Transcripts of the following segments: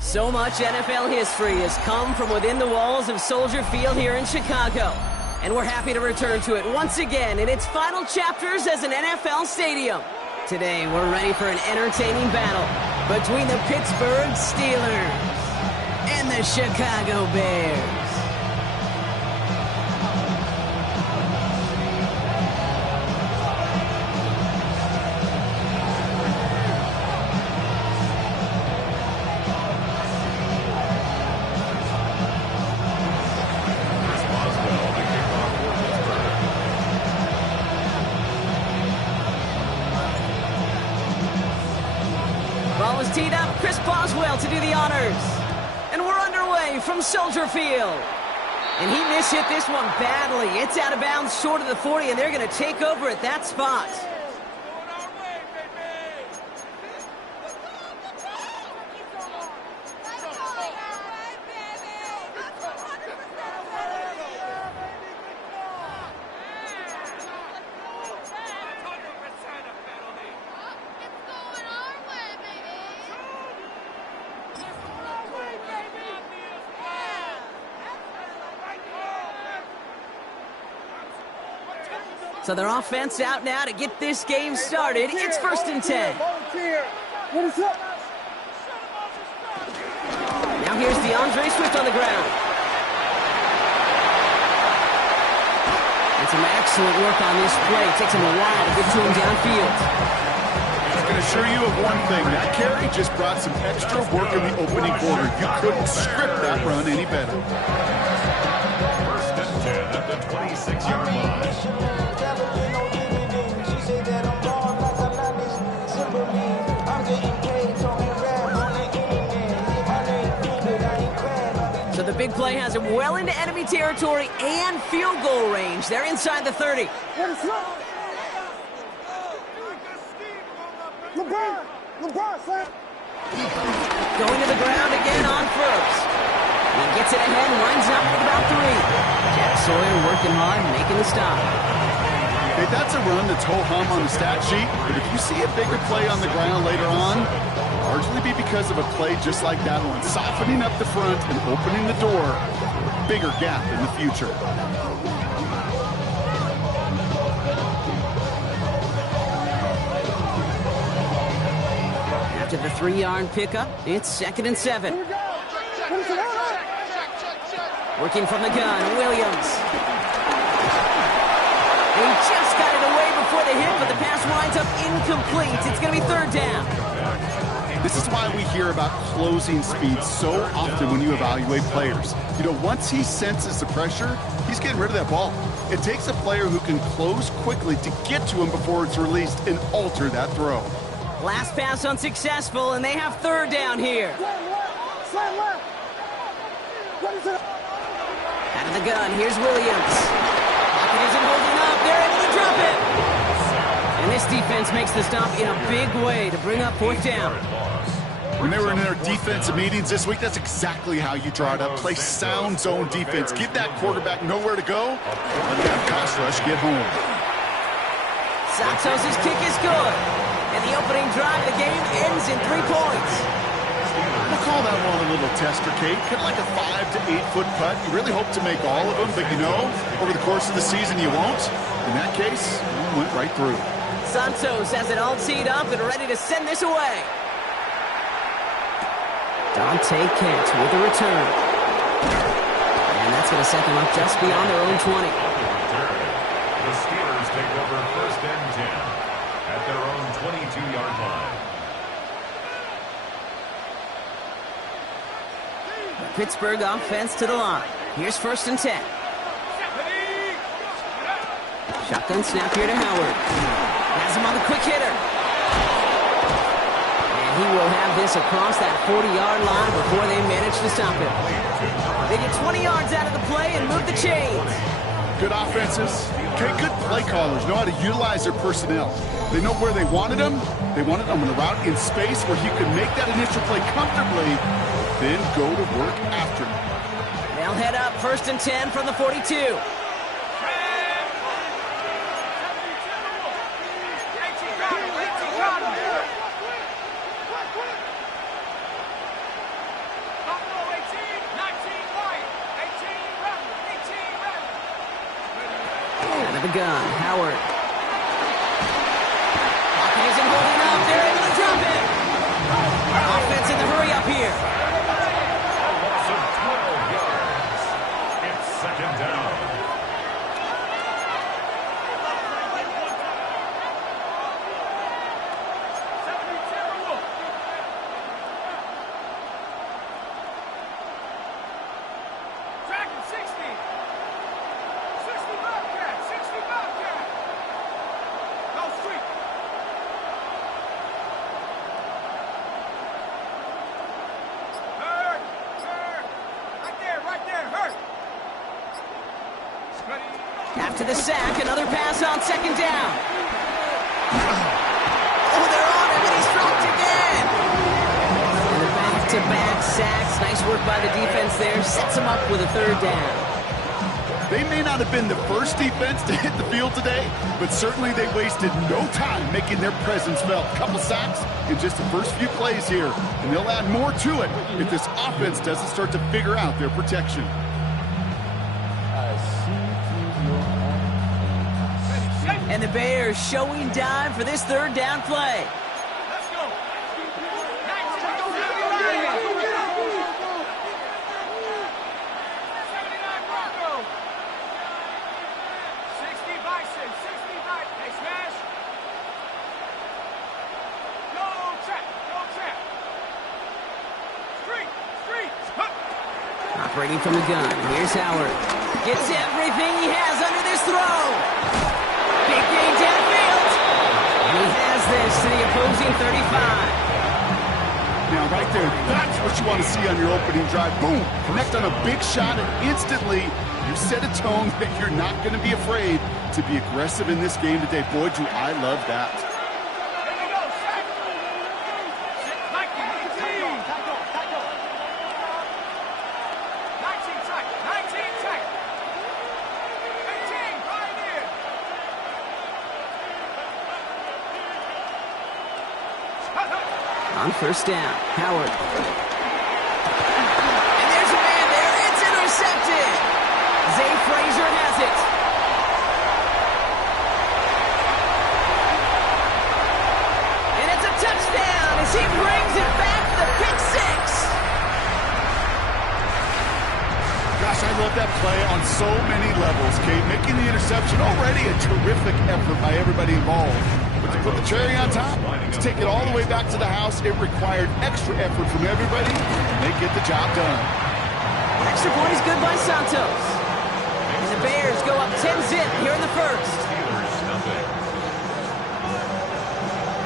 So much NFL history has come from within the walls of Soldier Field here in Chicago. And we're happy to return to it once again in its final chapters as an NFL stadium. Today, we're ready for an entertaining battle between the Pittsburgh Steelers and the Chicago Bears. Ball is teed up, Chris Boswell to do the honors. And we're underway from Soldier Field. And he mishit this one badly. It's out of bounds short of the 40, and they're going to take over at that spot. So their offense out now to get this game started. It's 1st and 10. Now here's DeAndre Swift on the ground. And some excellent work on this play. It takes him a while to get to him downfield. I can assure you of one thing. That carry just brought some extra work in the opening quarter. You couldn't script that run any better. 1st and 10 at the 26-yard line. So the big play has him well into enemy territory and field goal range. They're inside the 30. Going to the ground again on first. He gets it ahead and winds up with about 3. Jack Sawyer working hard, making the stop. Hey, that's a run that's ho-hum on the stat sheet, but if you see a bigger play on the ground later on, largely be because of a play just like that one, softening up the front and opening the door, bigger gap in the future. After the 3-yard pickup, it's 2nd and 7. Working from the gun, Williams. He just got it away before the hit, but the pass winds up incomplete. It's going to be 3rd down. This is why we hear about closing speed so often when you evaluate players. You know, once he senses the pressure, he's getting rid of that ball. It takes a player who can close quickly to get to him before it's released and alter that throw. Last pass unsuccessful, and they have 3rd down here. Out of the gun, here's Williams. Pocket isn't holding up. They're able to drop it. And this defense makes the stop in a big way to bring up 4th down. When they were in their defensive meetings this week, that's exactly how you draw it up. Play sound zone defense. Give that quarterback nowhere to go. Let that pass rush get home. Santos' kick is good. And the opening drive of the game ends in 3 points. We'll call that one a little tester, Kate. Kind of like a 5 to 8 foot putt. You really hope to make all of them, but you know, over the course of the season you won't. In that case, one went right through. Santos has it all teed up and ready to send this away. Dante Kent with a return. And that's going to set them up just beyond their own 20. The Steelers take over first and 10 at their own 22-yard line. The Pittsburgh offense to the line. Here's first and 10. Shotgun snap here to Howard. Has him on the quick hitter. And he will have this across that 40-yard line before they manage to stop him. They get 20 yards out of the play and move the chains. Good offenses. Okay, good play callers know how to utilize their personnel. They know where they wanted them. They wanted them on a route in space where he could make that initial play comfortably, then go to work after. They'll head up first and 10 from the 42. The gun, Howard. Clock isn't holding up. They're able to drop it. Offense in the hurry up here. A loss of 12 yards. It's second down. Tracking 60. 60 Bobcat. 60 Bobcat. Go street. Hurt. Hurt. Right there. Hurt. Ready. After the sack, another pass on second down. Oh, they're on him, and he's dropped again. And the back-to-back sacks. Nice work by the defense there. Sets him up with a third down. They may not have been the first defense to hit the field today, but certainly they wasted no time making their presence felt. Couple sacks in just the first few plays here, and they'll add more to it if this offense doesn't start to figure out their protection. And the Bears showing dive for this third down play. Let's go. 79 Bronco. 60 Bison. 60 Bison. Hey, smash. Go trap. Street. Operating from the gun. Here's Howard. Gets everything he has under this throw. Big gain downfield. And he has this to the opposing 35. Now, right there, that's what you want to see on your opening drive. Boom! Connect on a big shot, and instantly you set a tone that you're not going to be afraid to be aggressive in this game today. Boy, do I love that. There you go. Sack. 19 track. 18 right here. On first down, Howard. And there's a man there. It's intercepted. Zay Frazier has it. And it's a touchdown as he brings it back to the pick six. Gosh, I love that play on so many levels, Kate. Making the interception, already a terrific effort by everybody involved. But to put the cherry on top, to take it all the way back to the house, it required extra effort from everybody, and they get the job done. Extra point is good by Santos. And the Bears go up 10-zip here in the first. Steelers nothing.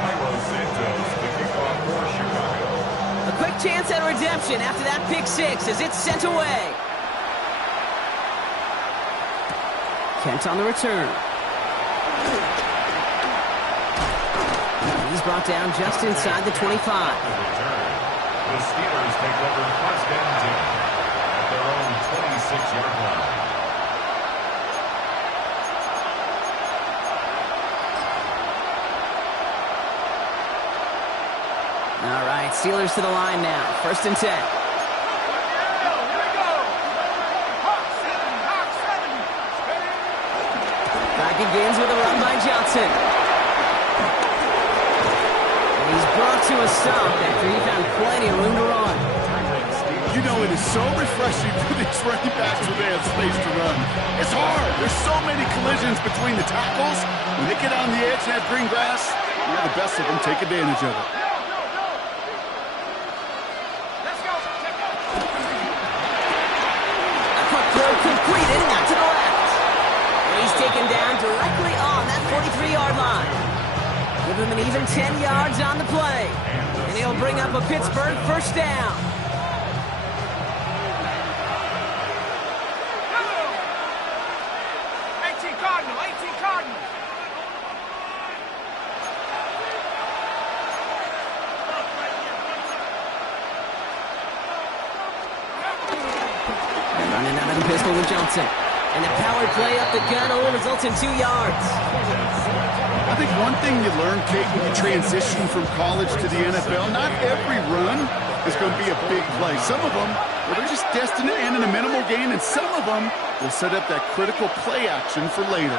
Carlos Santos, the kickoff for Chicago. A quick chance at redemption after that pick six as it's sent away. Kent on the return. He's brought down just inside the 25. The Steelers take over first and 10 at their own 26-yard line. All right, Steelers to the line now. First and 10. Here we go. Hawk 70. Back begins with a run by Johnson. to a stop after he found plenty of room to run. You know, it is so refreshing for these running backs when they have space to run. It's hard. There's so many collisions between the tackles. When they get on the edge and have green grass, the best of them take advantage of it. Let's go. A quick throw completed, not to the left. And he's taken down directly on that 43-yard line. Give him an even 10 yards on the play. And he'll bring up a Pittsburgh first down. 18 Cardinal, 18 Cardinal. They're running out of the pistol with Johnson. And the power play up the gut only results in 2 yards. I think one thing you learn, Kate, when you transition from college to the NFL, not every run is going to be a big play. Some of them, well, they're just destined to end in a minimal gain, and some of them will set up that critical play action for later.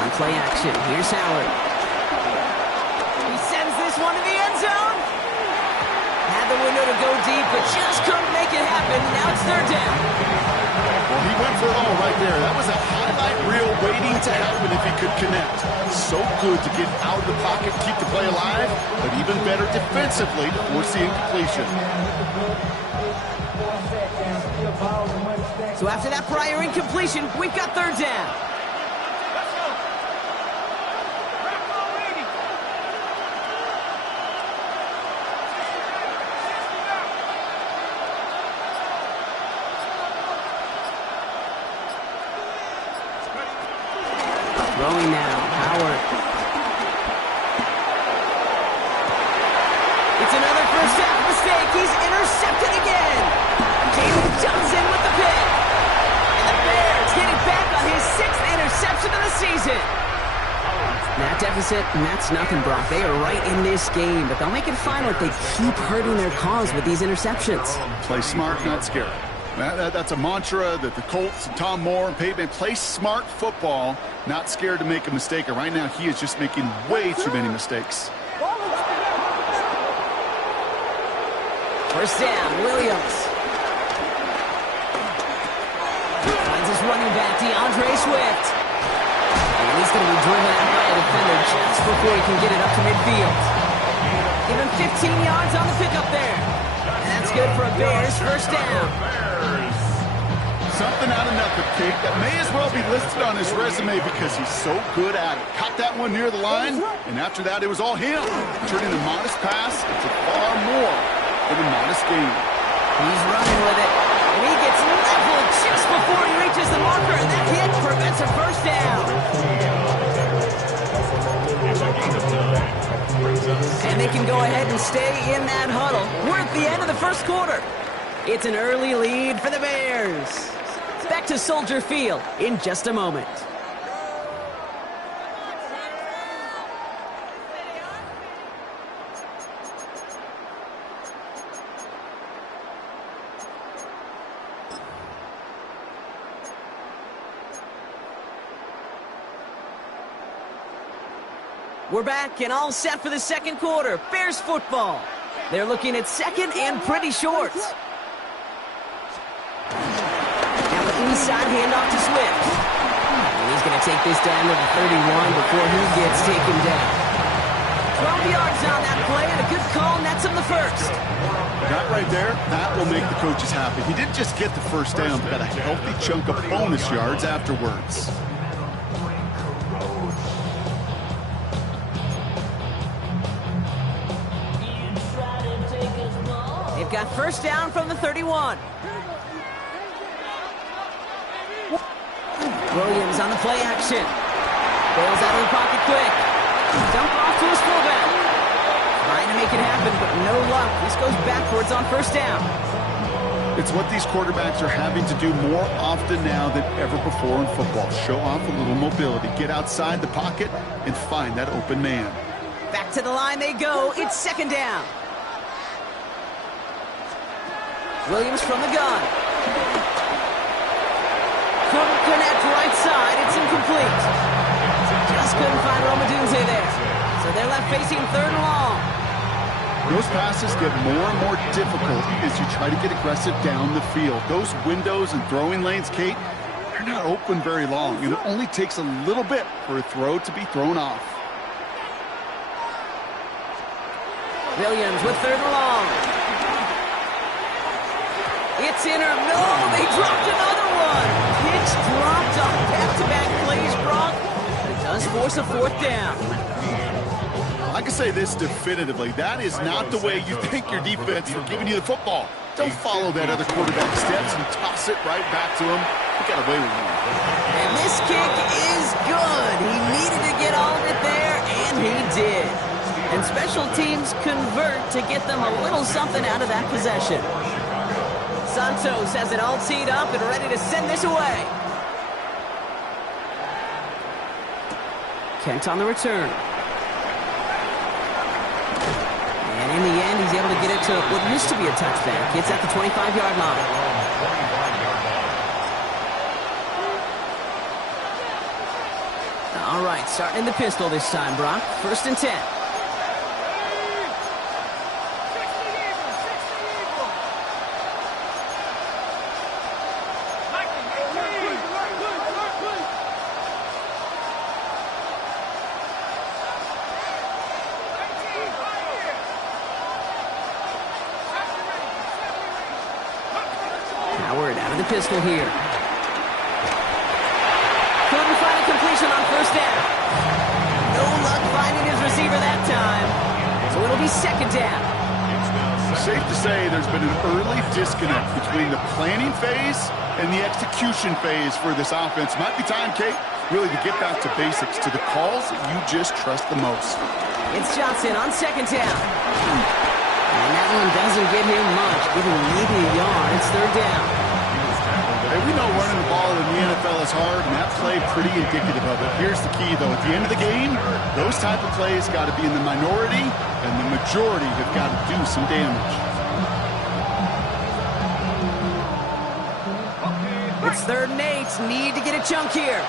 On play action, here's Howard. He sends this one to the end zone. Had the window to go deep, but just couldn't make it happen. Now it's third down. Well, he went for it all right there. That was a highlight reel waiting to happen if he could connect. So good to get out of the pocket, keep the play alive, but even better defensively to force the incompletion. So after that prior incompletion, we've got third down. Let's go. Wrap already. Throwing now, Howard. It's another first half mistake. He's intercepted again. David Johnson with the pick. And the Bears getting back on his 6th interception of the season. That deficit, and that's nothing, Brock. They are right in this game, but they'll make it final if they keep hurting their cause with these interceptions. Play smart, not scared. That's a mantra that the Colts and Tom Moore and Peyton play smart football, not scared to make a mistake. And right now, he is just making way too many mistakes. First down, Williams. Finds his running back, DeAndre Swift. And he's going to be driven out by a defender just before he can get it up to midfield. Give him 15 yards on the pickup there. And that's good for a Bears first down. Something out of nothing, Kate, that may as well be listed on his resume because he's so good at it. Caught that one near the line, and after that, it was all him. Turning a modest pass into far more than a modest gain. He's running with it, and he gets leveled just before he reaches the marker, and that hit prevents a first down. And they can go ahead and stay in that huddle. We're at the end of the first quarter. It's an early lead for the Bears. Back to Soldier Field in just a moment. We're back and all set for the second quarter. Bears football. They're looking at second and pretty short. Now the inside handoff to Swift. And he's going to take this down to the 31 before he gets taken down. 12 yards on that play and a good call, and that's on the first. That right there, that will make the coaches happy. He didn't just get the first down, but got a healthy chunk of bonus yards afterwards. They've got first down from the 31. Williams on the play action. Bails out of the pocket quick. Dump off to his fullback. Trying to make it happen, but no luck. This goes backwards on first down. It's what these quarterbacks are having to do more often now than ever before in football. Show off a little mobility. Get outside the pocket and find that open man. Back to the line they go. It's second down. Williams from the gun. Couldn't connect right side. It's incomplete. Just couldn't find Romadunze there. So they're left facing 3rd and long. Those passes get more and more difficult as you try to get aggressive down the field. Those windows and throwing lanes, Kate, they're not open very long. And it only takes a little bit for a throw to be thrown off. Williams with 3rd and long. It's in or no, they dropped another one. Pitch dropped on back-to-back plays, Brock. It does force a 4th down. I can say this definitively. That is not the way you think your defense for giving you the football. Don't follow that other quarterback steps and toss it right back to him. He got away with one. And this kick is good. He needed to get all of it there, and he did. And special teams convert to get them a little something out of that possession. Santos has it all teed up and ready to send this away. Kent on the return. And in the end, he's able to get it to what used to be a touchback. It's at the 25-yard line. All right, starting in the pistol this time, Brock. 1st and 10. Howard out of the pistol here. Couldn't find a completion on 1st down. No luck finding his receiver that time. So it'll be 2nd down. Safe to say there's been an early disconnect between the planning phase and the execution phase for this offense. Might be time, Kate, really to get back to basics, to the calls that you just trust the most. It's Johnson on 2nd down. And that one doesn't get him much, giving maybe a yard. It's 3rd down. Hey, we know running the ball in the NFL is hard, and that play pretty indicative of it. Here's the key, though. At the end of the game, those type of plays got to be in the minority, and the majority have got to do some damage. It's 3rd and 8. Need to get a chunk here.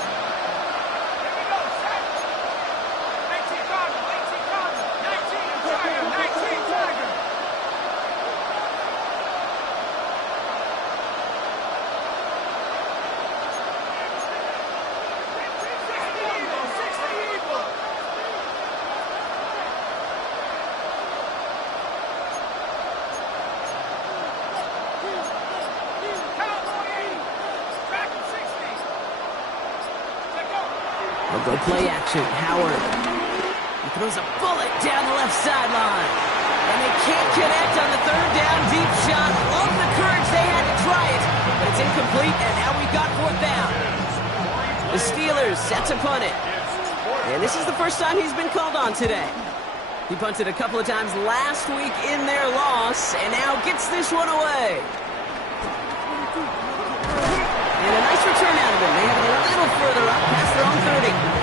They'll go play action. Howard. He throws a bullet down the left sideline. And they can't connect on the 3rd down deep shot. Love the courage they had to try it. But it's incomplete, and now we've got 4th down. The Steelers set to punt it. And this is the first time he's been called on today. He punted a couple of times last week in their loss, and now gets this one away. And a nice return out of him. They have it a little further up past their own 30.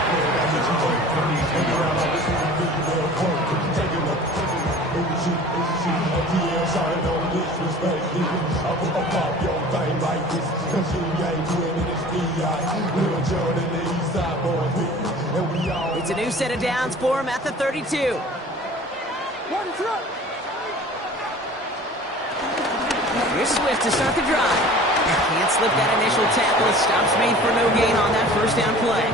It's a new set of downs for him at the 32. Here's Swift to start the drive. Can't slip that initial tackle. Stops made for no gain on that 1st down play.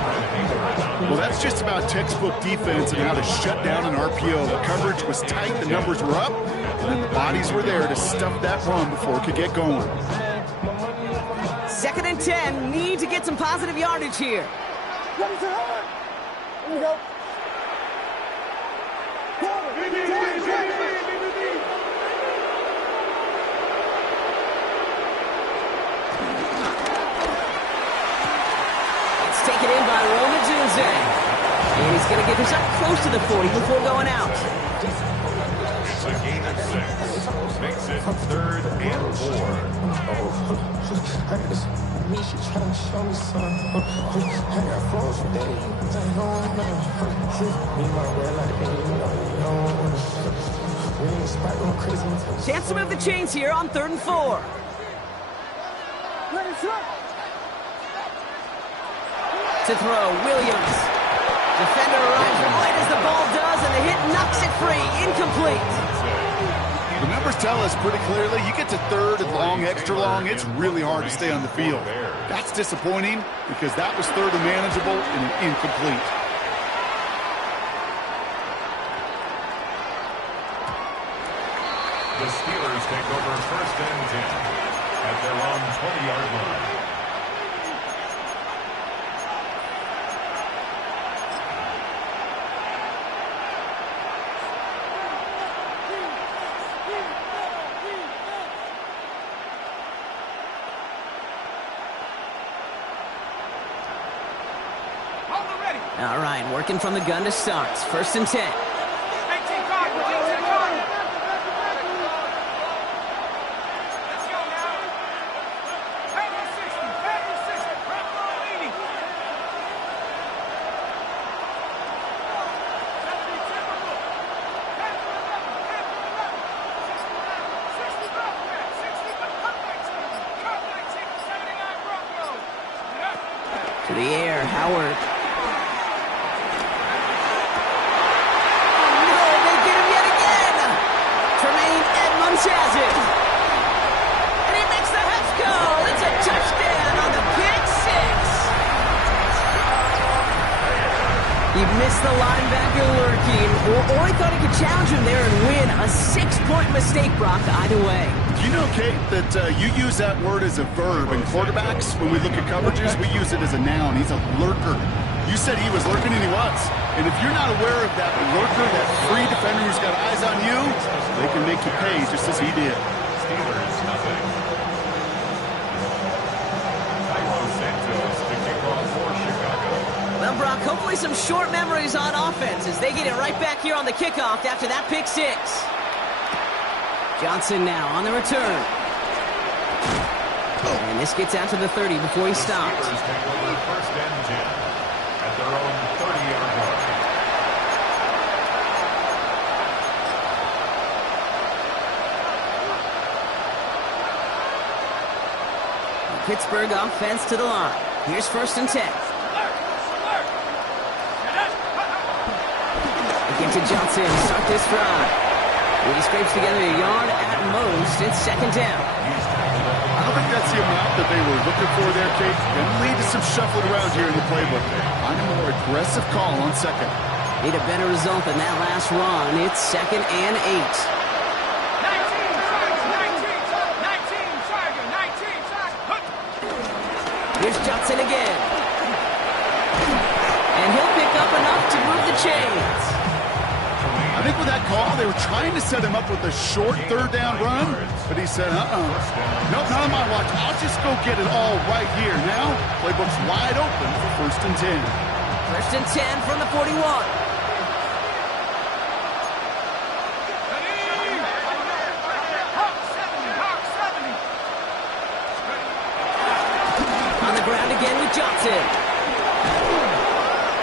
Well, that's just about textbook defense and how to shut down an RPO. The coverage was tight, the numbers were up, and then the bodies were there to stuff that run before it could get going. 2nd and 10. Need to get some positive yardage here. Here we go. Taken in by Romadunze. And he's going to get this up close to the 40 before going out. It's a gain of 6. Makes it 3rd and 4. Chance to move the chains here on 3rd and 4. To throw, Williams. Defender arrives right as the ball does, and the hit knocks it free. Incomplete. The numbers tell us pretty clearly, you get to 3rd and long, extra long, it's really hard to stay on the field. That's disappointing because that was 3rd and manageable and an incomplete. The Steelers take over 1st and 10 at their own 20-yard line. All right, working from the gun to start. 1st and 10. 18 Cardinal, 18 Cardinal. Let's go now. Pass 60, front ball 80. 70 typical. Pass 11, 60 cut 19, 79 Broncos. To the air, Howard. Has it. And he makes the Hets go. It's a touchdown on the pick six. He missed the linebacker lurking, or he thought he could challenge him there and win. A 6-point mistake, Brock, either way. You know, Kate, that you use that word as a verb. In quarterbacks, when we look at coverages, we use it as a noun. He's a lurker. You said he was lurking, and he was. And if you're not aware of that lurker, that free defender who's got eyes on you, they can make you pay just as he did. Steelers nothing. The kickoff for Chicago. Well, Brock, hopefully some short memories on offense as they get it right back here on the kickoff after that pick six. Johnson now on the return. And this gets out to the 30 before he stops. Steelers take over 1st and 10 at their own 30-yard line. Pittsburgh offense to the line. Here's 1st and 10. Again to Johnson. Start this drive. He scrapes together a yard at most. It's 2nd down. I don't think that's the amount that they were looking for there, Kate. Going to lead to some shuffling around here in the playbook. Find a more aggressive call on 2nd. Need a better result than that last run. It's 2nd and 8. Here's Johnson again. And he'll pick up enough to move the chains. I think with that call, they were trying to set him up with a short 3rd down run, but he said, nope, not on my watch. I'll just go get it all right here. Now, playbook's wide open for 1st and 10. 1st and 10 from the 41. Johnson.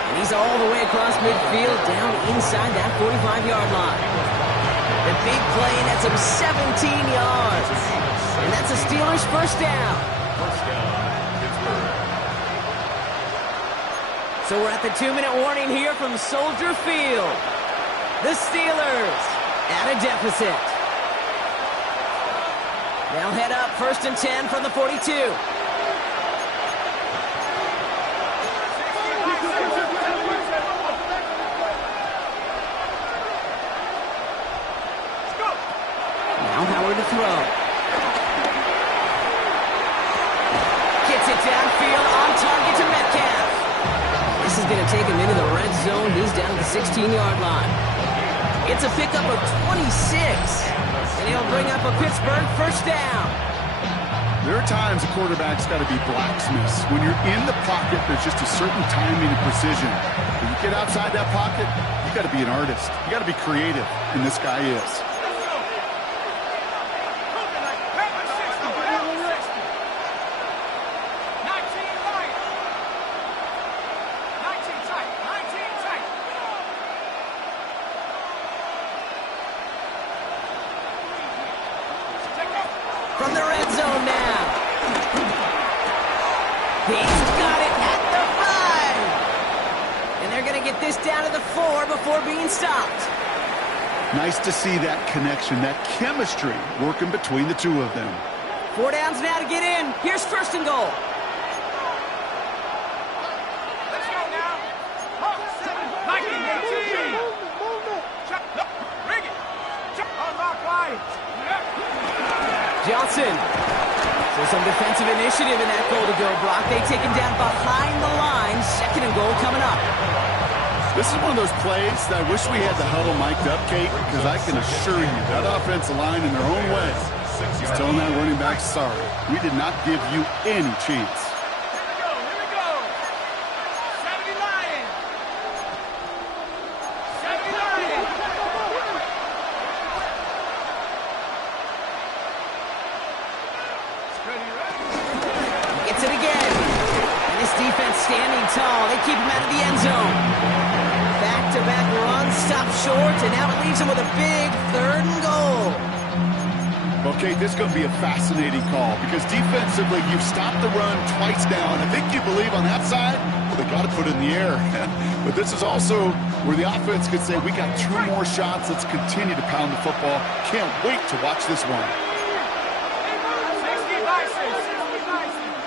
And he's all the way across midfield, down inside that 45-yard line. The big play nets him 17 yards. And that's a Steelers 1st down. So we're at the 2-minute warning here from Soldier Field. The Steelers at a deficit. They'll head up 1st and 10 from the 42. Howard to throw. Gets it downfield on target to Metcalf. This is going to take him into the red zone. He's down at the 16-yard line. It's a pickup of 26. And he'll bring up a Pittsburgh 1st down. There are times a quarterback's got to be blacksmiths. When you're in the pocket, there's just a certain timing and precision. When you get outside that pocket, you got to be an artist. You got to be creative, and this guy is. From the red zone now. He's got it at the 5. And they're going to get this down to the 4 before being stopped. Nice to see that connection, that chemistry working between the two of them. 4 downs now to get in. Here's first and goal. Let's go now. Like it, 18. Rig it. Unlock line. Johnson. So some defensive initiative in that goal to go, Brock. They take him down behind the line. Second and goal coming up. This is one of those plays that I wish we had the huddle mic'd up, Kate, because I can assure you that offensive line in their own way is telling that running back, sorry, we did not give you any chance. Here we go. 70 Lions. 70 Lions. Gets it again. And this defense standing tall. They keep him out of the end zone. Back-to-back runs, stop short, and now it leaves him with a big 3rd and goal. Okay, this is going to be a fascinating call because defensively, you've stopped the run twice now, and I think you believe on that side, well, they got to put it in the air. But this is also where the offense could say, we got 2 more shots. Let's continue to pound the football. Can't wait to watch this one. 60 license. 60 license.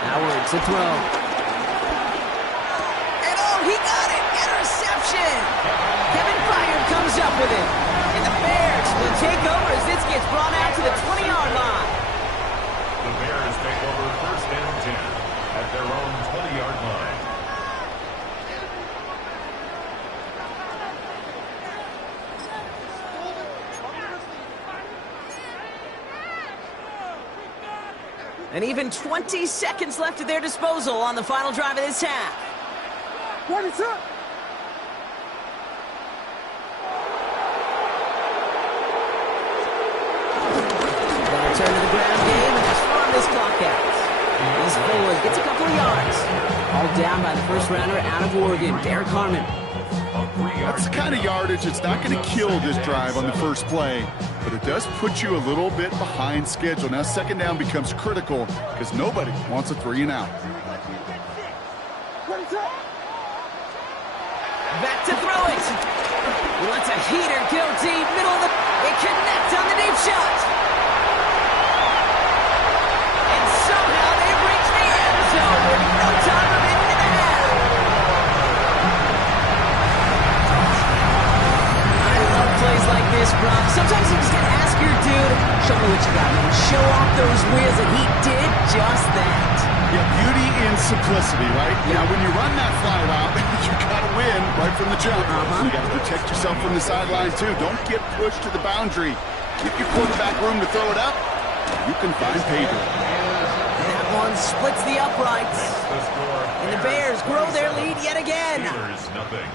Howard to throw. And oh, he got it! Interception! Kevin Byard comes up with it. And the Bears will take over as this gets brought out to the 20-yard line. The Bears take over first and 10 at their own 20-yard line. And even 20 seconds left at their disposal on the final drive of this half. Ready, set. They'll return to the ground game and just run this clock out. He's forward, gets a couple of yards. All down by the first rounder out of Oregon, Derek Harmon. That's the kind of yardage that's not going to kill this drive on the first play, but it does put you a little bit behind schedule. Now, second down becomes critical because nobody wants a 3 and out. Ready, set. Back to throw it. He lets a heater go deep, middle of the... They connect on the deep shot. And somehow they've reached the end zone with no time remaining in the half. I love plays like this, Brock. Sometimes you just gotta ask your dude, show me what you got, man. Show off those wheels, and he did just that. Yeah, beauty in simplicity, right? Now, when you run that fly route, you got to win right from the jump. You got to protect yourself from the sideline, too. Don't get pushed to the boundary. Give your quarterback room to throw it up. You can find pay dirt. That one splits the uprights. And the Bears grow their lead yet again. Steelers, nothing.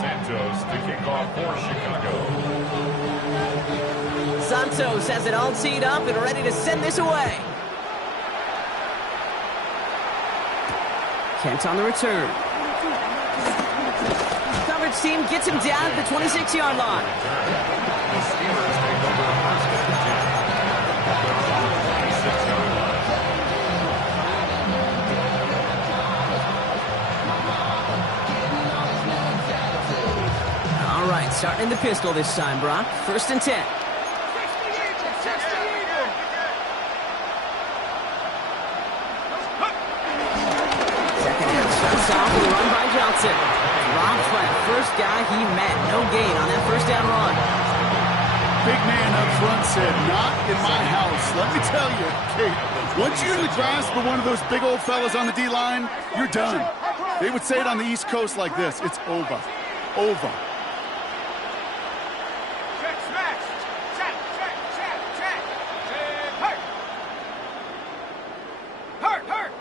Santos to kick off for Chicago. Santos has it all teed up and ready to send this away. Kent on the return. Coverage team gets him down at the 26-yard line. The Steelers take over first and 10 at their own 26-yard line. All right, starting in the pistol this time, Brock. First and 10. 60 Eagle. Second half starts off with a run by Johnson. Robbed by the first guy he met. No gain on that first down run. Big man up front said, not in my house. Let me tell you, Kate, once you're in the grasp of one of those big old fellas on the D-line, you're done. They would say it on the East Coast like this. It's over. Over. Check, smash. Check, check, check, check. Hurt. Hurt, hurt.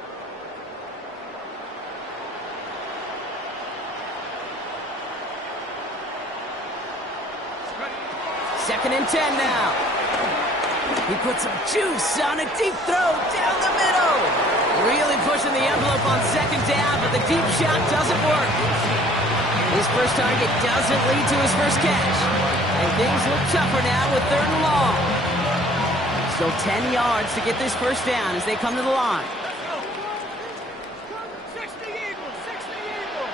2nd and 10 now. He puts some juice on a deep throw down the middle. Really pushing the envelope on 2nd down, but the deep shot doesn't work. His first target doesn't lead to his first catch. And things look tougher now with 3rd and long. Still 10 yards to get this first down as they come to the line. 60 Eagles, 60 Eagles.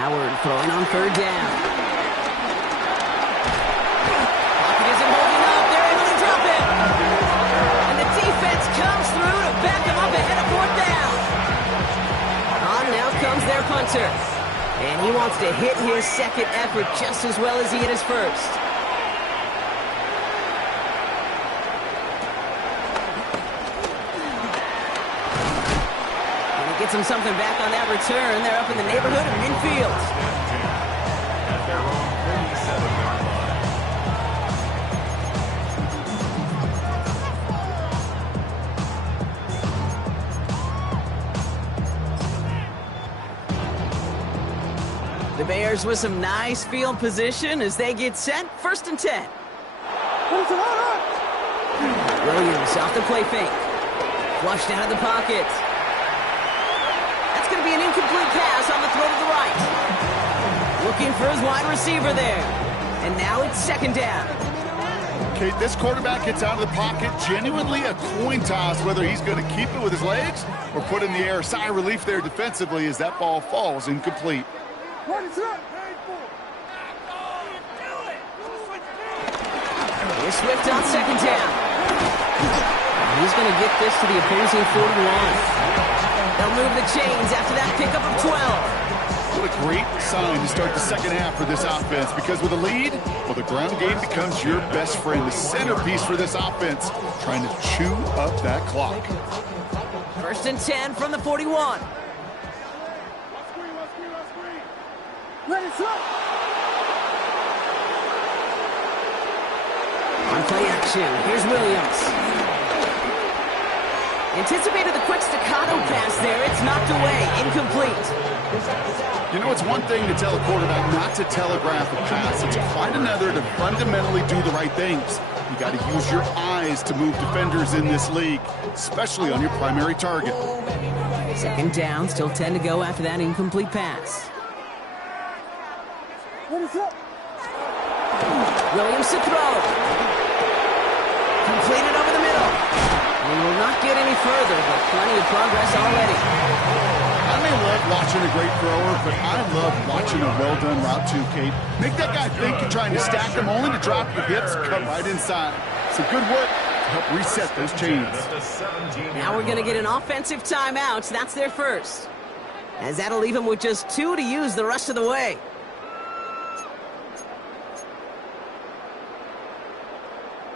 Howard throwing on 3rd down. Pocket isn't holding up. They're able to drop it. And the defense comes through to back him up ahead of 4th down. On now comes their punter. And he wants to hit his 2nd effort just as well as he hit his first. Gets him something back on that return. They're up in the neighborhood of midfield. At their own 37-yard line. The Bears with some nice field position as they get set. 1st and 10. Williams off the play fake. Flushed out of the pocket. Going to be an incomplete pass on the throw to the right. Looking for his wide receiver there. And now it's 2nd down. Okay, this quarterback gets out of the pocket. Genuinely a coin toss whether he's going to keep it with his legs or put in the air. Sigh of relief there defensively as that ball falls incomplete. Here's Swift on 2nd down. He's going to get this to the opposing 41. They'll move the chains after that pickup of 12. What a great sign to start the 2nd half for this offense, because with a lead, well, the ground game becomes your best friend, the centerpiece for this offense, trying to chew up that clock. 1st and 10 from the 41. On play action, here's Williams. Anticipated the quick staccato pass there. It's knocked away. Incomplete. You know, it's one thing to tell a quarterback not to telegraph a pass. It's quite another to fundamentally do the right things. You got to use your eyes to move defenders in this league, especially on your primary target. 2nd down, still 10 to go after that incomplete pass. Williams to throw. Completed over the middle. We will not get any further, but plenty of progress already. I may love watching a great thrower, but I love watching a well-done route too, Kate. Make that guy think you're trying to stack him only to drop your hips, cut right inside. Some good work to help reset those chains. Now we're going to get an offensive timeout. That's their first. As that'll leave them with just 2 to use the rest of the way.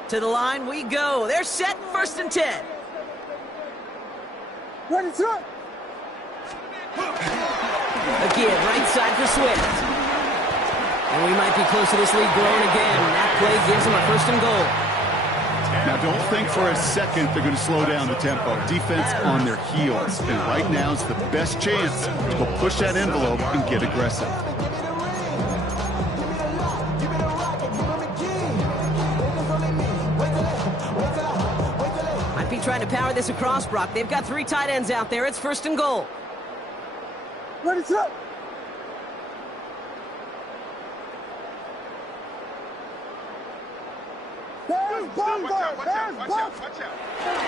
To the line we go. They're set. 1st and 10. Again, right side for Swift. And we might be close to this lead growing again. That play gives them a 1st and goal. Now, don't think for a second they're going to slow down the tempo. Defense on their heels. And right now is the best chance to go push that envelope and get aggressive. Might be trying to power this across, Brock. They've got 3 tight ends out there. It's 1st and goal.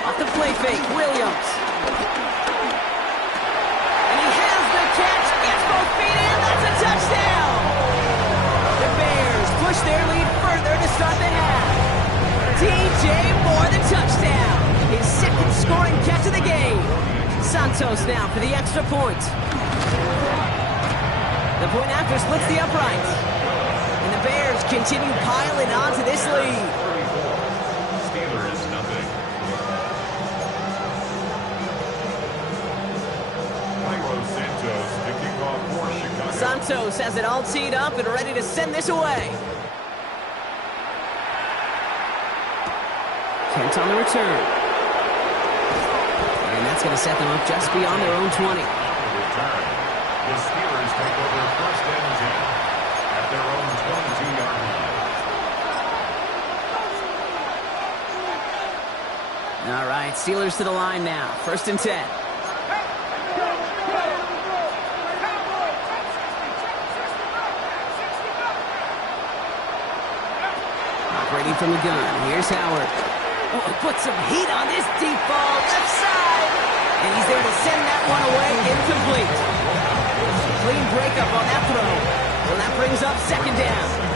Off the play fake, Williams. And he has the catch. Gets both feet in. That's a touchdown. The Bears push their lead further to start the half. DJ Moore, the touchdown. His 2nd scoring catch of the game. Santos now for the extra point. The point after splits the uprights. And the Bears continue piling onto this lead. Steelers nothing. Santos to kick off for Chicago. Santos has it all teed up and ready to send this away. Kent on the return. And that's going to set them up just beyond their own 20. Return. The Steelers take over first and 10 at their own 22-yard line. All right, Steelers to the line now. First and 10. Operating from the gun. Here's Howard. Oh, put some heat on this deep ball. Left side. And he's there to send that one away. Incomplete. Clean breakup on that throw. Well, that brings up second down.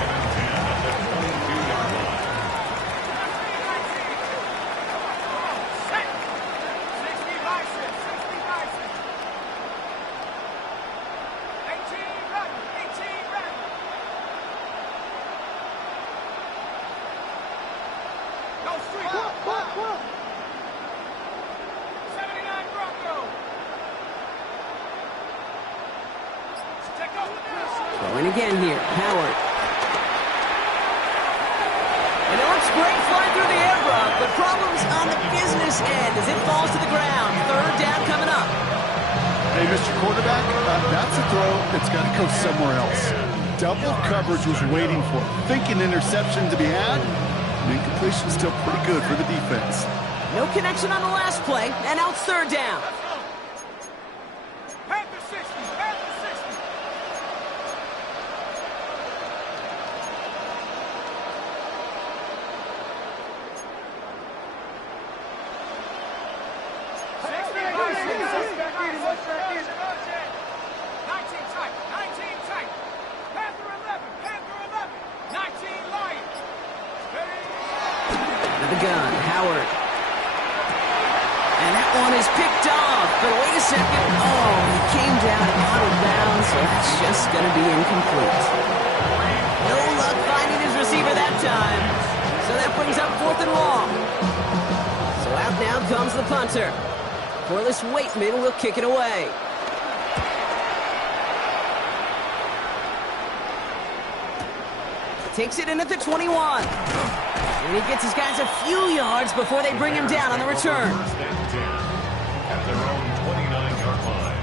Going again here, Howard. And it looks great flying through the air, Brock, but problems on the business end as it falls to the ground. Third down coming up. Hey, Mr. Quarterback, that's a throw that's got to go somewhere else. Double coverage was waiting for it. Thinking interception to be had. And incompletion is still pretty good for the defense. No connection on the last play, and now it's third down. The gun, Howard. And that one is picked off, but wait a second. Oh, he came down out of bounds, so that's just going to be incomplete. No luck finding his receiver that time. So that brings up fourth and long. So out now comes the punter. Corliss Waitman will kick it away. Takes it in at the 21. And he gets his guys a few yards before they bring him down on the return. First and 10 at their own 29-yard line.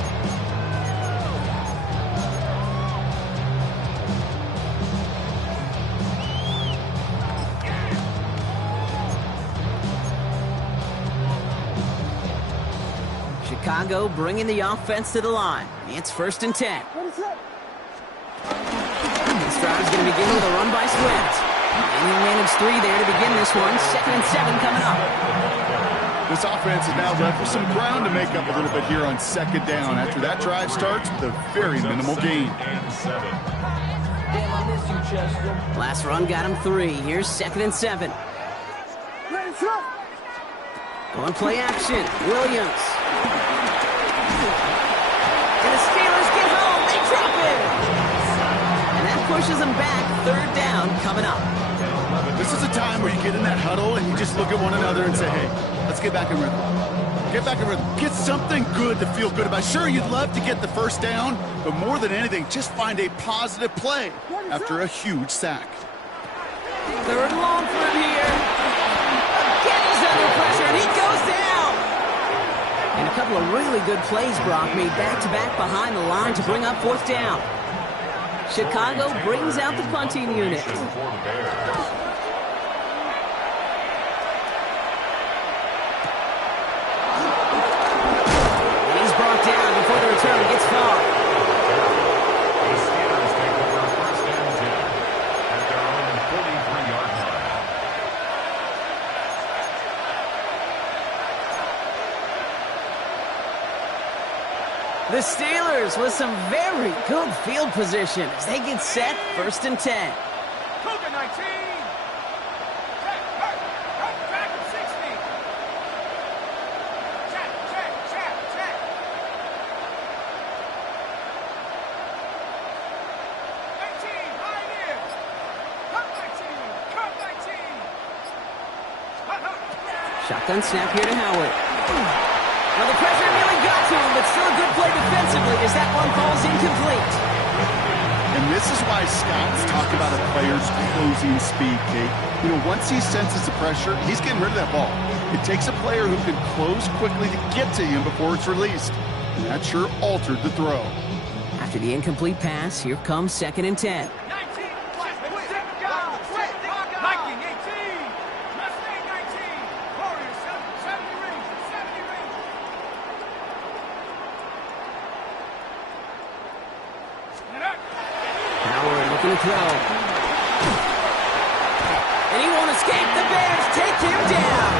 Chicago bringing the offense to the line. It's first and 10. This drive's going to begin with a run by Fienz. And he'll manage three there to begin this one. Second and 7 coming up. This offense is now left with some ground to make up a little bit here on second down after that drive starts with a very minimal gain. Last run got him 3. Here's second and 7. Going play action. Williams. And the Steelers get home. They drop it. And that pushes them back. Third down coming up. This is a time where you get in that huddle and you just look at one another and say, hey, let's get back in rhythm. Get back in rhythm. Get something good to feel good about. Sure, you'd love to get the first down, but more than anything, just find a positive play after a huge sack. Third and long for him here. Again, he's under pressure, and he goes down. And a couple of really good plays, Brock, made back-to-back behind the line to bring up fourth down. Chicago brings out the punting unit. Down before the return gets far. The Steelers take over first and 10 at their own 43-yard line. The Steelers with some very good field position as they get set first and 10. Cougar 19. Shotgun snap here to Howard. Well, the pressure really got to him, but still a good play defensively as that one falls incomplete. And And this is why scouts talk about a player's closing speed, Kate. You know, once he senses the pressure, he's getting rid of that ball. It takes a player who can close quickly to get to him before it's released. And that sure altered the throw. After the incomplete pass, here comes 2nd and 10. Looking to throw. And he won't escape. The Bears take him down.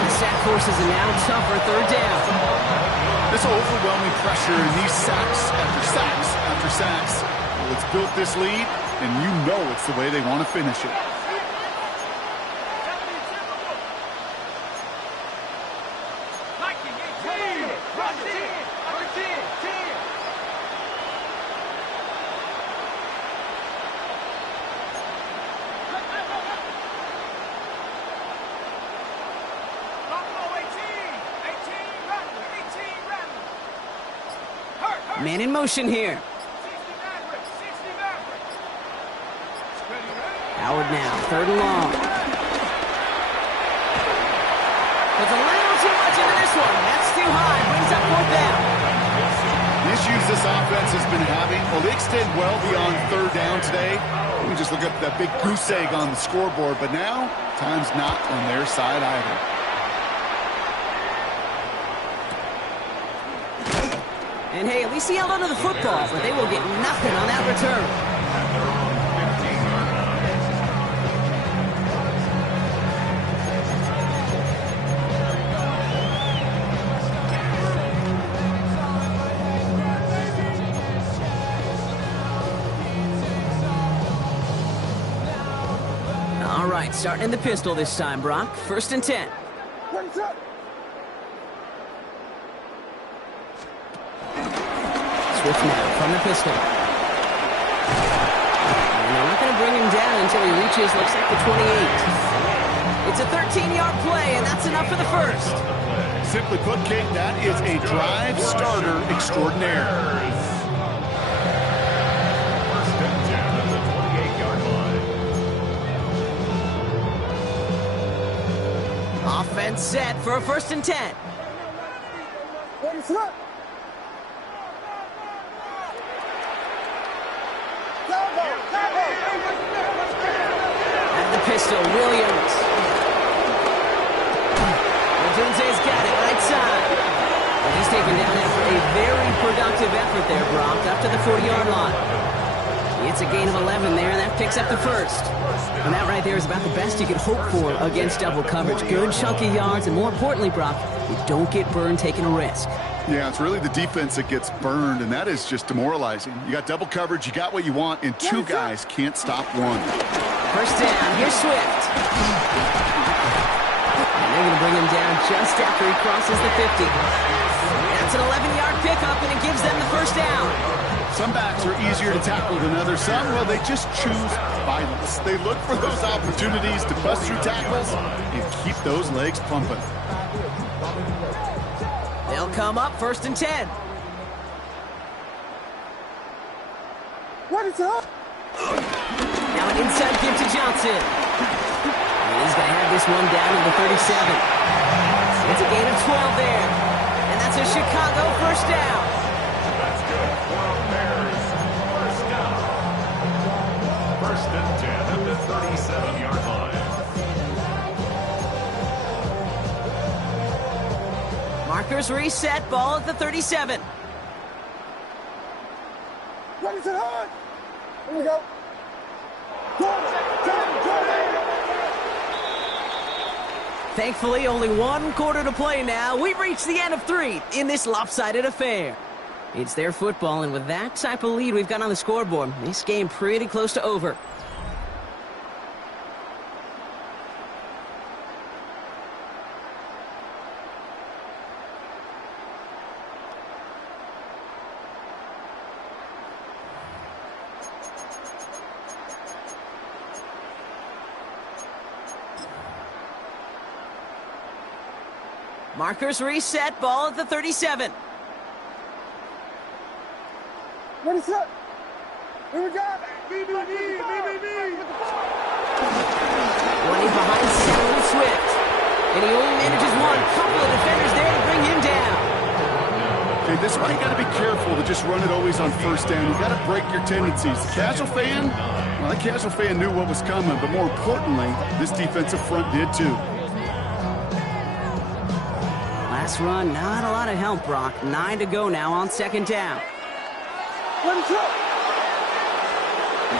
The sack forces a now tougher 3rd down. This overwhelming pressure and these sacks after sacks after sacks. Well, it's built this lead, and you know it's the way they want to finish it. Man in motion here. Howard now, 3rd and long. There's a little too much into this one. That's too high. Brings up 4th down. The issues this offense has been having, well, they extend well beyond 3rd down today. We just look up that big goose egg on the scoreboard, but now time's not on their side either. And hey, at least he held onto the football, but they will get nothing on that return. All right, starting in the pistol this time, Brock. 1st and 10. Swift now from the pistol. And they're not going to bring him down until he reaches, looks like the 28. It's a 13-yard play, and that's enough for the 1st. Simply put, Kate, that is a drive starter extraordinaire. 1st and 10 at the 28-yard line. Offense set for a 1st and 10. At the pistol, Williams. Odunze's got it right side. And he's taken down after a very productive effort there, Brock, up to the 40-yard line. It's a gain of 11 there, and that picks up the 1st. And that right there is about the best you could hope for against double coverage. Good chunky yards, and more importantly, Brock, you don't get burned taking a risk. Yeah, it's really the defense that gets burned, and that is just demoralizing. You got double coverage, you got what you want, and 2 guys can't stop one. 1st down, here's Swift. And they're going to bring him down just after he crosses the 50. That's an 11-yard pickup, and it gives them the 1st down. Some backs are easier to tackle than others. Some, well, they just choose violence. They look for those opportunities to bust through tackles and keep those legs pumping. They'll come up 1st and 10. What is up? Now an inside give to Johnson. And he's going to have this one down in the 37. It's a gain of 12 there. And that's a Chicago 1st down. That's good for a Bears 1st down. 1st and 10 at the 37-yard line. Markers reset, ball at the 37. What is it on? Here we go. Thankfully, only 1 quarter to play now. We've reached the end of 3 in this lopsided affair. It's their football, and with that type of lead we've got on the scoreboard, this game pretty close to over. Markers reset, ball at the 37. What is up? Here we go. Running behind center with Swift. And he only manages one. Couple of defenders there to bring him down. Okay, this is why you got to be careful to just run it always on first down. You got to break your tendencies. The casual fan, well, that casual fan knew what was coming, but more importantly, this defensive front did too. Last run, not a lot of help, Brock. 9 to go now on second down.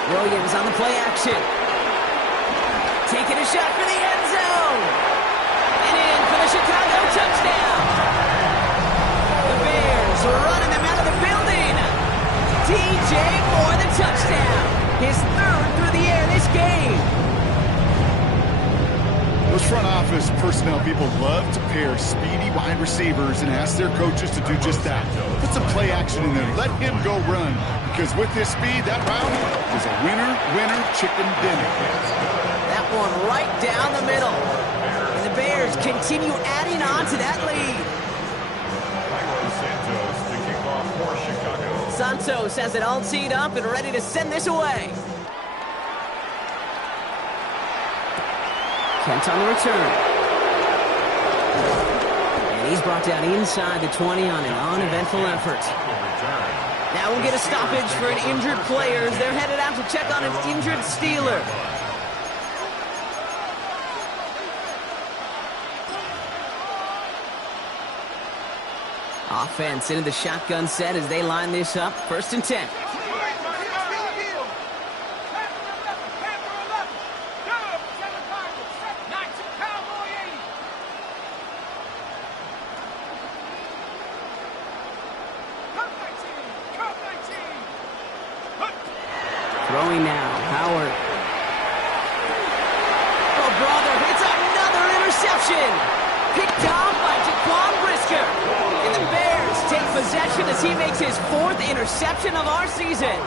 Williams on the play action. Taking a shot for the end zone. And in for the Chicago touchdown. The Bears are running them out of the building. DJ for the touchdown. His third through the air this game. Those front office personnel people love to pair speedy wide receivers and ask their coaches to do just that. Put some play action in there. Let him go run. Because with his speed, that route is a winner, chicken dinner. That one right down the middle. And the Bears continue adding on to that lead. Santos to kick off for Chicago. Santos has it all teed up and ready to send this away. Kent on the return. And he's brought down inside the 20 on an uneventful effort. Now we'll get a stoppage for an injured player as they're headed out to check on an injured Steeler. Offense into the shotgun set as they line this up. 1st and 10. Throwing now, Howard. Oh, brother, it's another interception. Picked off by Jaquan Brisker. And the Bears take possession as he makes his 4th interception of our season.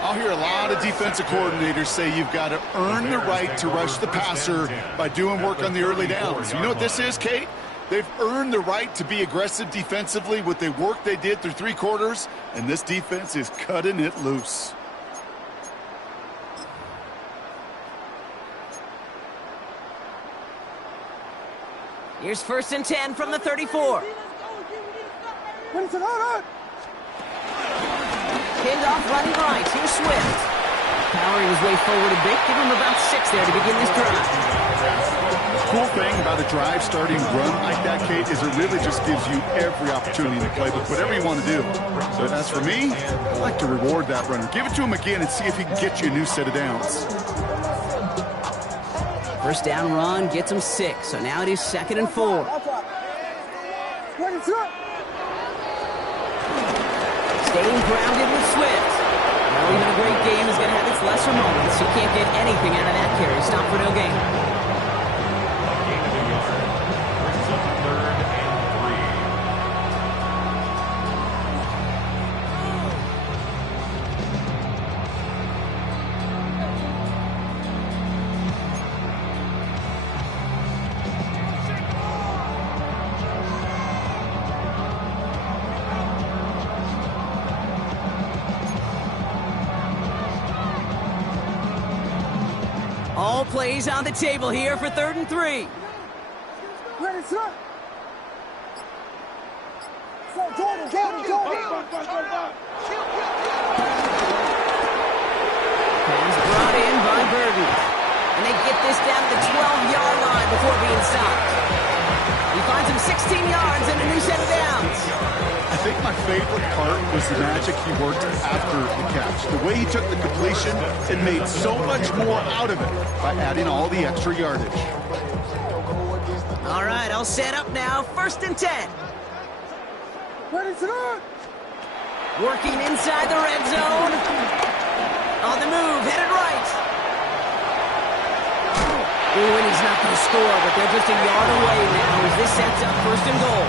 I'll hear a lot of defensive coordinators say you've got to earn the right to rush the passer by doing work on the early downs. You know what this is, Kate? They've earned the right to be aggressive defensively with the work they did through 3 quarters, and this defense is cutting it loose. Here's 1st and 10 from the 34. Pinned off running right. Here's Swift. Powering his way forward a bit. Give him about 6 there to begin this drive. The cool thing about a drive starting run like that, Kate, is it really just gives you every opportunity in the playbook, whatever you want to do. But as for me, I like to reward that runner. Give it to him again and see if he can get you a new set of downs. 1st down run gets him 6. So now it is 2nd and 4. Staying grounded with Swift. Well, even a great game is going to have its lesser moments. You can't get anything out of that carry. Stop for no gain. Gain of a yard. Brings up 3rd and 3. All plays on the table here for 3rd and 3. Ready, sir. Jordan. Pass brought in by Burden. And they get this down to the 12-yard line before being stopped. He finds him 16 yards and a new set of downs. I think my favorite part was the magic he worked after the catch. The way he took the completion and made so much more out of it by adding all the extra yardage. All right, all set up now. 1st and 10. Ready, sir. Working inside the red zone. On the move, headed right. Ooh, and he's not going to score, but they're just a yard away now as this sets up 1st and goal.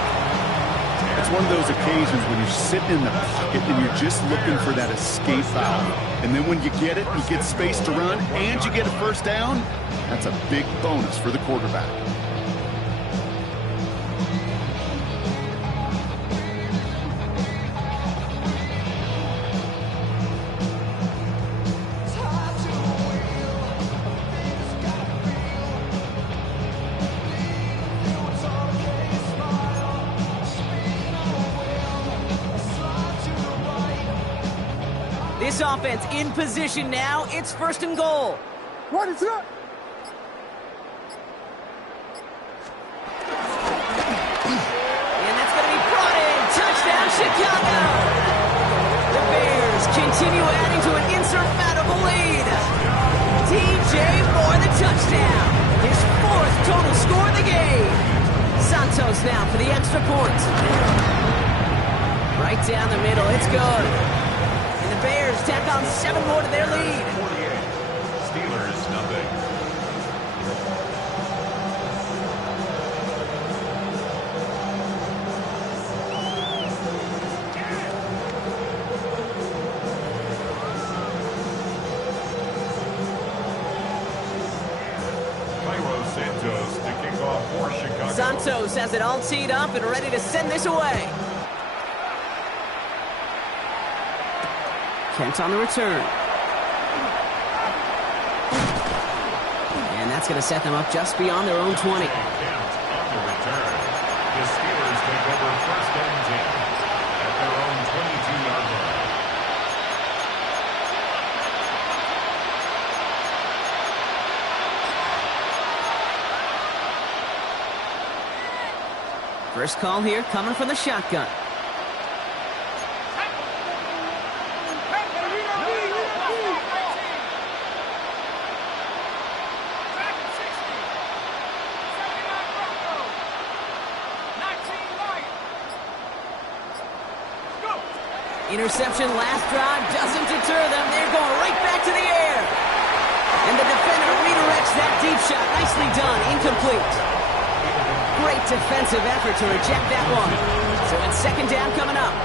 It's one of those occasions when you're sitting in the pocket and you're just looking for that escape valve. And then when you get it, you get space to run, and you get a 1st down, that's a big bonus for the quarterback. This offense in position now. It's first and goal. Ready, set. And that's going to be brought in. Touchdown, Chicago. The Bears continue adding to an insurmountable lead. DJ Moore, the touchdown. His 4th total score of the game. Santos now for the extra point. Right down the middle. It's good. And the Bears tack on 7 more to their lead. 48. Steelers, nothing. Santos to kick off for Chicago. Santos has it all teed up and ready to send this away. Kent on the return. And that's going to set them up just beyond their own 20. Kent on the return. The Steelers take over first and 10 at their own 22-yard line. First call here coming from the shotgun. Interception last drive doesn't deter them. They're going right back to the air. And the defender redirects that deep shot. Nicely done. Incomplete. Great defensive effort to reject that one. So it's second down coming up.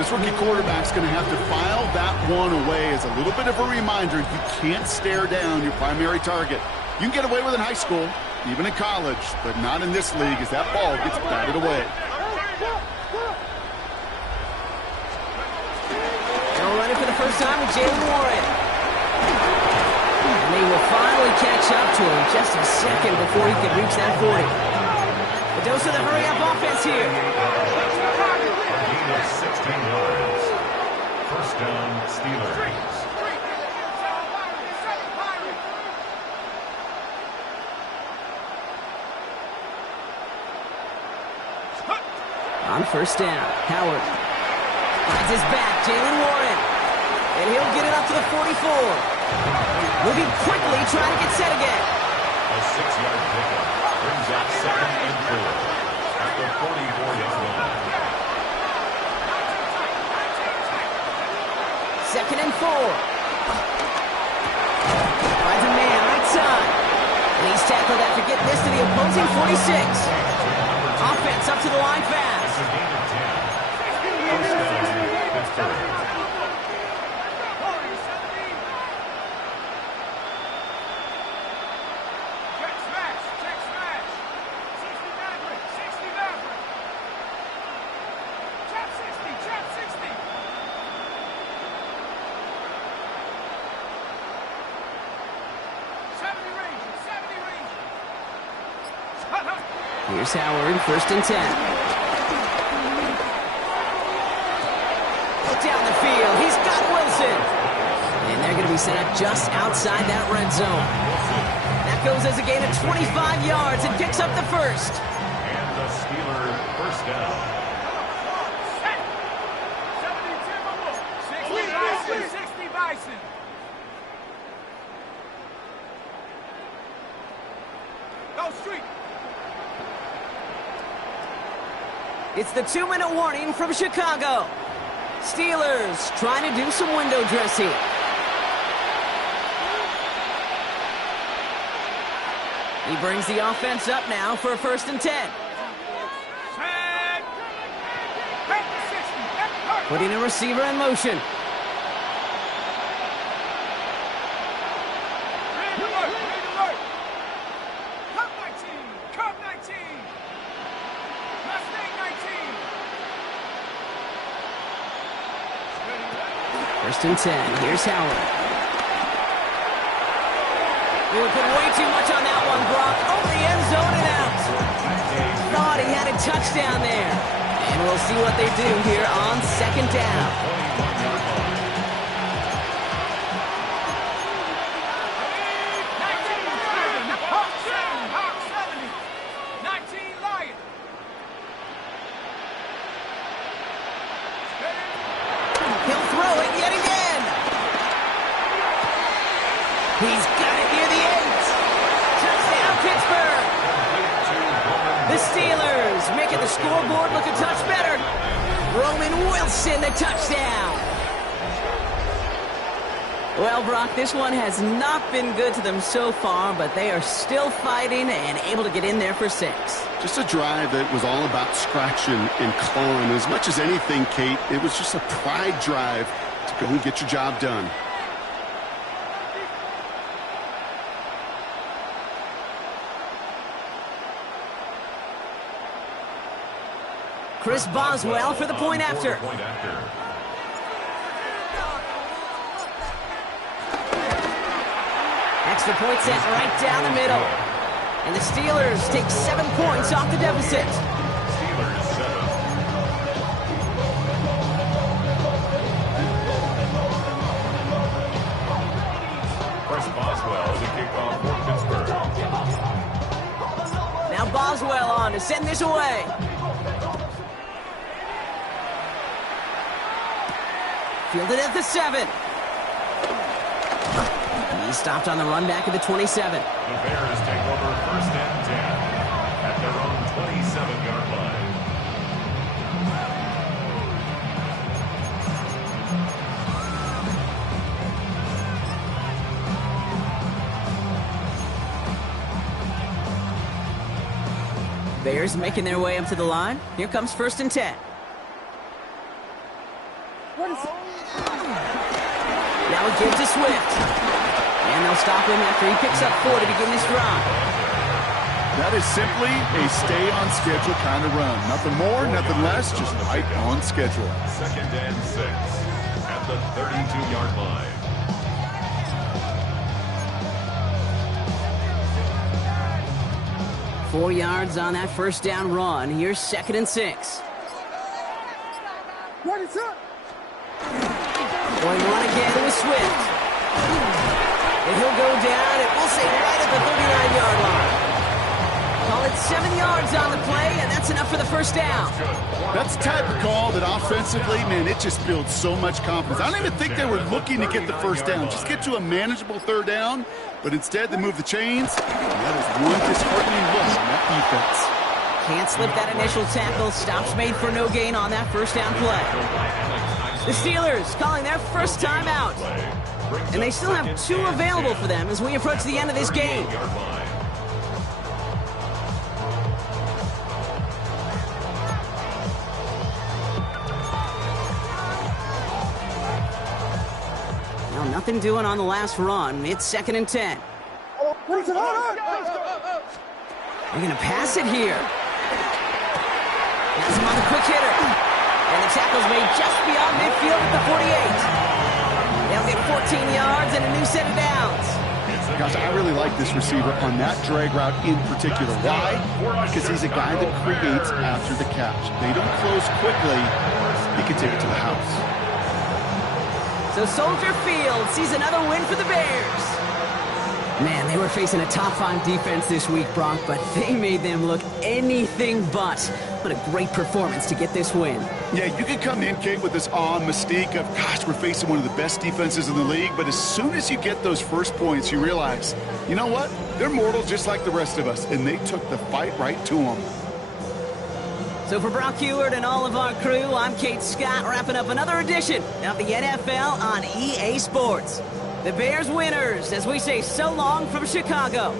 This rookie quarterback's going to have to file that one away as a little bit of a reminder. You can't stare down your primary target. You can get away with it in high school, even in college, but not in this league as that ball gets batted away. They'll run it for the first time with Jalen Warren. And they will finally catch up to him just a second before he can reach that 40. The dose of the hurry-up offense here. A gain of 16 yards. First down, Steelers. On first down, Howard finds his back, Jalen Warren. And he'll get it up to the 44. Moving quickly, trying to get set again. A 6-yard pickup brings up 2nd and 4 at the 44-yard line. 2nd and 4. Finds a man right side. And he's tackled after getting this to the opposing 46. Offense up to the line fast. A gain of 10. First down, Pittsburgh. Here's Howard, first and 10. Down the field, he's got Wilson. And they're going to be set up just outside that red zone. That goes as a gain of 25 yards and picks up the first. And the Steelers first down. 60 Bison. Go street. It's the 2-minute warning from Chicago. Steelers trying to do some window dressing. He brings the offense up now for a first and 10. Putting a receiver in motion. First and 10. Here's Howard. We were putting way too much on that one, Brock. Over the end zone and out. Thought he had a touchdown there. And we'll see what they do here on second down. He's got it near the 8. Touchdown, Pittsburgh. The Steelers making the scoreboard look a touch better. Roman Wilson, the touchdown. Well, Brock, this one has not been good to them so far, but they are still fighting and able to get in there for 6. Just a drive that was all about scratching and clawing. As much as anything, Kate, it was just a pride drive to go and get your job done. Chris Boswell for the point after. Extra point set right down the middle. And the Steelers take 7 points off the deficit. Steelers 7. Chris Boswell, the kickoff for Pittsburgh. Now Boswell on to send this away. Fielded at the 7. He stopped on the run back at the 27. The Bears take over 1st and 10 at their own 27-yard line. Bears making their way up to the line. Here comes 1st and 10. Now a give to Swift. And they'll stop him after he picks up 4 to begin this drive. That is simply a stay-on-schedule kind of run. Nothing more, nothing less, just right on schedule. 2nd and 6 at the 32-yard line. Four yards on that 1st down run. Here's 2nd and 6. Ready, set. Going one again with Swift. And he'll go down, and we'll say right at the 39-yard line. Call it 7 yards on the play, and that's enough for the 1st down. That's the type of call that offensively, man, it just builds so much confidence. I don't even think they were looking to get the 1st down. Just get to a manageable 3rd down, but instead they move the chains, and that is one disheartening look on that defense. Can't slip that initial tackle. Stops made for no gain on that 1st down play. The Steelers calling their 1st time out. And they still have 2 available for them as we approach the end of this game. Now nothing doing on the last run. It's 2nd and 10. They're going to pass it here. That's him on the quick hitter. And the tackle's made just beyond midfield at the 48. They'll get 14 yards and a new set of downs. Gosh, I really like this receiver on that drag route in particular. Why? Because he's a guy that creates after the catch. They don't close quickly. He can take it to the house. So Soldier Field sees another win for the Bears. Man, they were facing a top 5 defense this week, Brock, but they made them look anything but. What a great performance to get this win. Yeah, you can come in, Kate, with this awe and mystique of, gosh, we're facing one of the best defenses in the league, but as soon as you get those first points, you realize, you know what? They're mortal just like the rest of us, and they took the fight right to them. So for Brock Heward and all of our crew, I'm Kate Scott, wrapping up another edition of the NFL on EA Sports. The Bears winners, as we say so long from Chicago.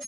You